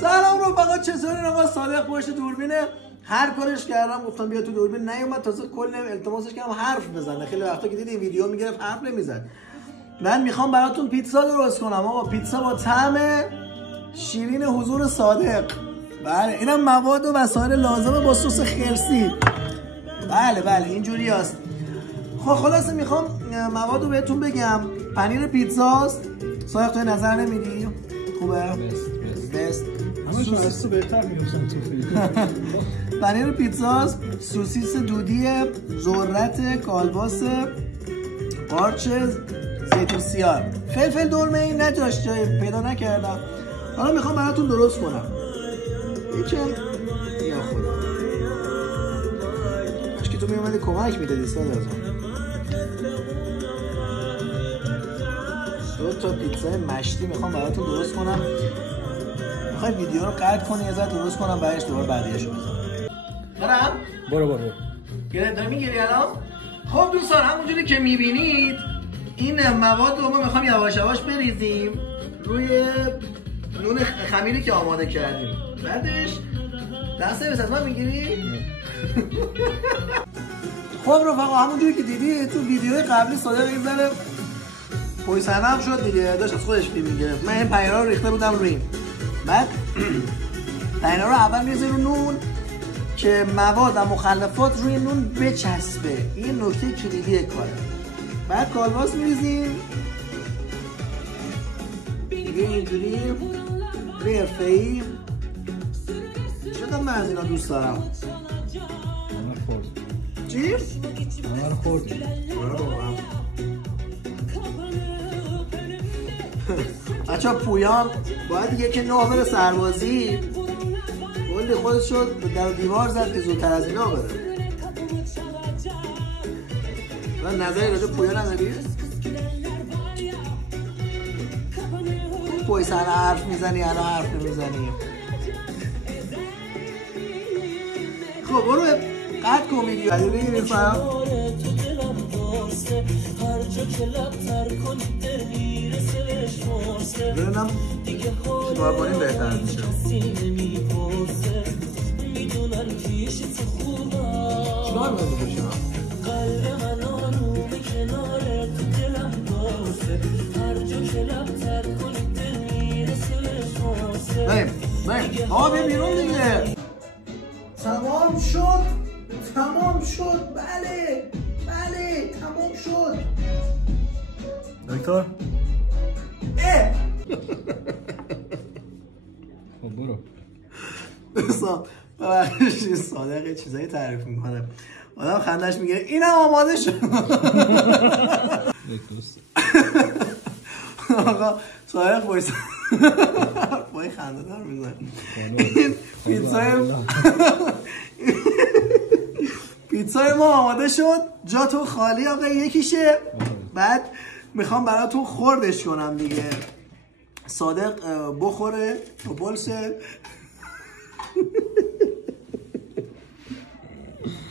سلام رفقا، چطورین آقا؟ صادق پشت دوربینه. هر کارش کردم گفتم بیا تو دوربین نیومد، تازه کل التماسش کردم حرف بزنه. خیلی وقتا که دیدین ویدیو میگرفت حرف نمیزد. من میخوام براتون پیتزا درست کنم آقا، پیتزا با طعم شیرین حضور صادق. بله اینم مواد و وسایل لازمه با سس خرسی. بله اینجوری هست. خب خلاصه میخوام مواد رو بهتون بگم. پنیر پیتزاست. صادق توی نظر نمیدی؟ خوبه؟ بست. همشون از تو بهتر میگفتم تو فیلم. پنیر پیتزاست، سوسیس دودی، ذرت، کالباس، قارچ، زیتون سیاه، فلفل دلمه این نجاش جای پیدا نکردم. حالا میخوام براتون درست کنم. یکم یا خدا که تو میومدی کمک میدادی صادق جان. 2 تا پیتزای مشتی میخوام براتون درست کنم. میخوای ویدیو رو قطع کنی یه ذره درست کنم بعدش دوباره بقیه‌شو بزنم. برو گرفت میگیری الان. خب دوستان همونجوری که میبینید این مواد رو ما میخوام یواش یواش بریزیم روی نون خمیری که آماده کردیم. بعدش دسته بس از من میگیری؟ خب رفقا همونجوری که دیدی تو ویدیوهای قبلی صادق این ذره پویسنه هم شد دیگه، داشت از خودش فیلم میگرفت. من این پنیرها رو ریخته بودم روی این. بعد پنیرها رو اول میریزی رو نون که مواد و مخلفات روی نون بچسبه. این نکته کلیدی کاره. بعد کالباس میریزیم دیگه اینجوری روی حرفه‌ای. چقدر من از اینا دوست دارم. چی؟ من خورد. بچه پویان باید یک نوع بره سربازی، کلی خودش شد در دیوار زد که زودتر از اینا بره. من نظری راجع پویا نداری؟ پوی سر حرف میزنی الان حرف نمیزنی. خب برو قطع کن ویدیو. علی بگیریم فرم ببینم چیکار کنیم بهتر میشه. چیکار باید بشم؟ بریم آقا بیم بیرون دیگه. تمام شد. بله تمام شد. دکتر خب برو. ببخشید صادق چیزایی تعریف میکنه آدم خندش میگیره. اینم آماده شد. آقا صادق بای خنده دار میزن. این پیتزای ما آماده شد. جاتون خالی آقا یکیشه. بعد میخوام براتون خوردش کنم دیگه. صادق بخوره تو پلسه.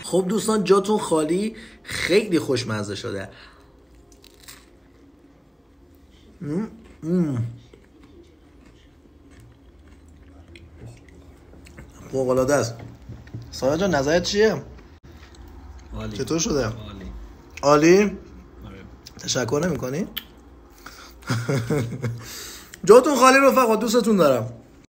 خب دوستان جاتون خالی. خیلی خوشمزه شده. فوق‌العاده است. صادق جان نظرت چیه؟ عالی. چطور شده؟ عالی. عالی؟ تشکر نمی کنی؟ جاتون خالی رفقا، دوستتون دارم.